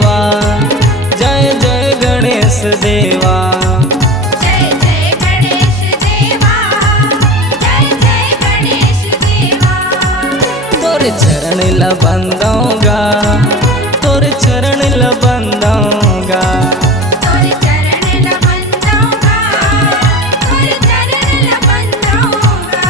देवा, जय जय गणेश देवा। जय जय गणेश देवा, जय जय गणेश देवा। तोरे चरण ल बंदूंगा, तोरे चरण ल बंदूंगा, तोरे चरण ल बंदूंगा, तोरे चरण ल बंदूंगा।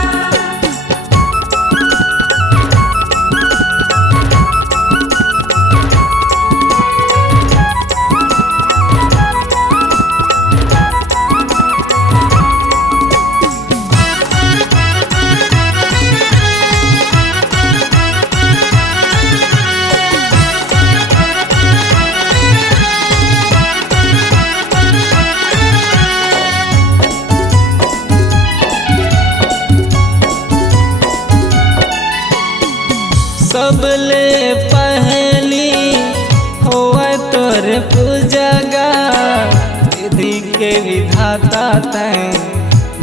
सबले पहली होवे तोर पूजगा, विधि के विधाता तैं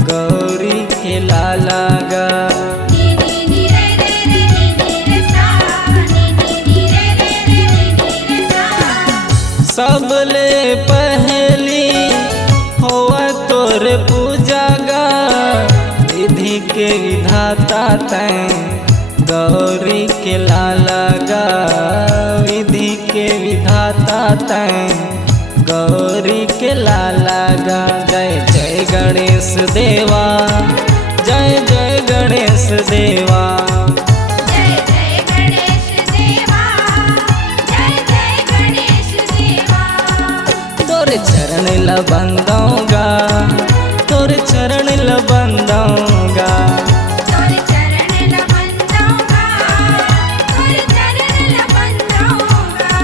गौरी के लालागा। नी नी नी रे रे रे नी नी रे सा, नी नी नी रे रे रे नी नी रे सा। सबले पहली होवे तोर पूजगा, विधि के विधाता तैं गौरी के लालागा। विधि के विधाता तैं गौरी के लालागा। जय जय गणेश देवा, जय जय गणेश देवा। जय जय गणेश देवा, जय जय गणेश देवा। तोरे चरण ल बंदूंगा, तोरे चरण ल बंदूंगा, तोरे चरण ल बंदूंगा, तोरे चरण ल बंदूंगा।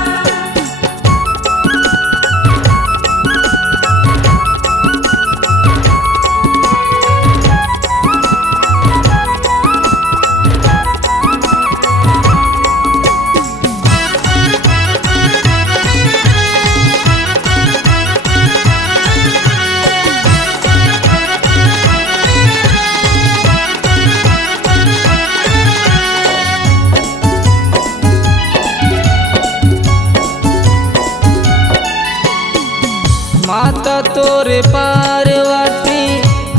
माता तोरे पार्वती,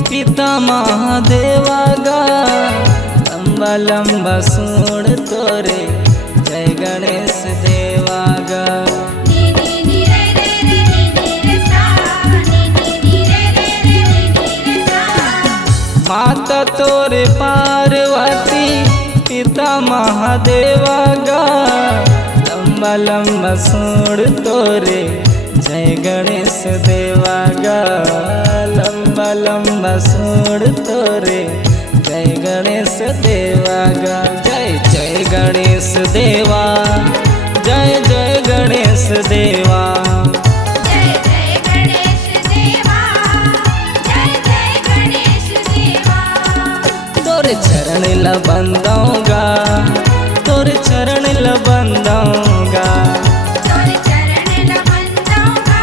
पिता महादेवागा। लंबा लंबा सूंड तोरे, जय गणेश देवागा। नी नी नी रे रे रे नी नी रे सा, नी नी नी रे रे रे नी नी रे सा। माता तोरे पार्वती, पिता महादेवागा। लंबा लंबा सूंड तोरे, जय गणेश देवागा। लंबा लंबा सूंड तोरे, जय गणेश देवागा। जय जय गणेश देवा, जय जय गणेश देवा। जय जय गणेश देवा, जय जय गणेश देवा। तोरे चरण ल बंदूंगा, तोरे चरण ल बंदूंगा, तोरे चरण ल बंदूंगा,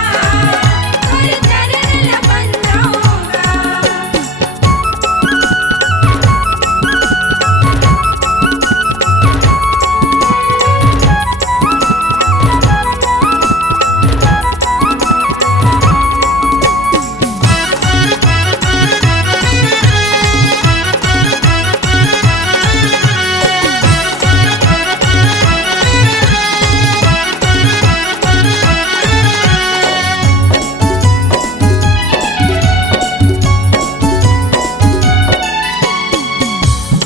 तोरे चरण ल बंदूंगा।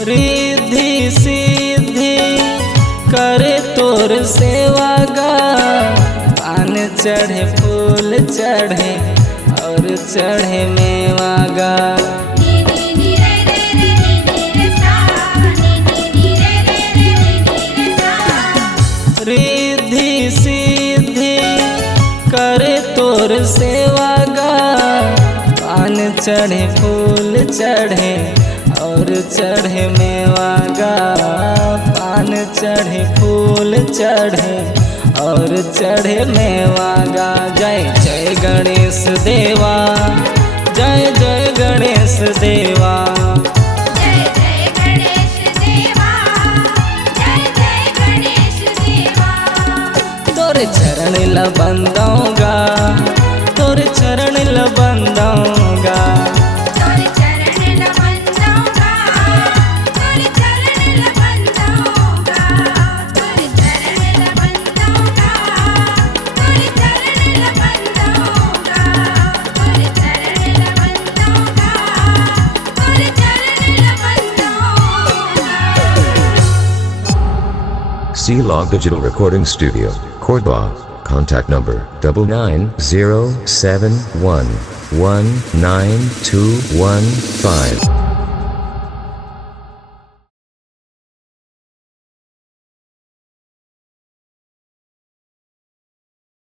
रिद्धि सिद्धि करे तोर सेवागा। पान चढ़े फूल चढ़े और चढ़े मेवागा। नी नी नी रे रे रे नी नी रे सा, नी नी नी रे रे रे नी नी रे सा। रिद्धि सिद्धि करे तोर सेवागा। पान चढ़े फूल चढ़े और चढ़े मेवागा। पान चढ़े फूल चढ़े और चढ़े मेवागा। जय जय गणेश देवा, जय जय गणेश देवा। जय जय गणेश देवा, जय जय गणेश देवा। तोरे चरण चरण ल बंदूंगा, तोर चरण ल बंदूंगा। तोरे चरण ल बंदूंगा, तोरे चरण ल बंदूंगा, तोरे चरण ल बंदूंगा, तोरे चरण ल बंदूंगा, तोरे चरण ल बंदूंगा, तोरे चरण ल बंदूंगा। C-Log Digital Recording Studio, Cordoba. Contact number 9907119215.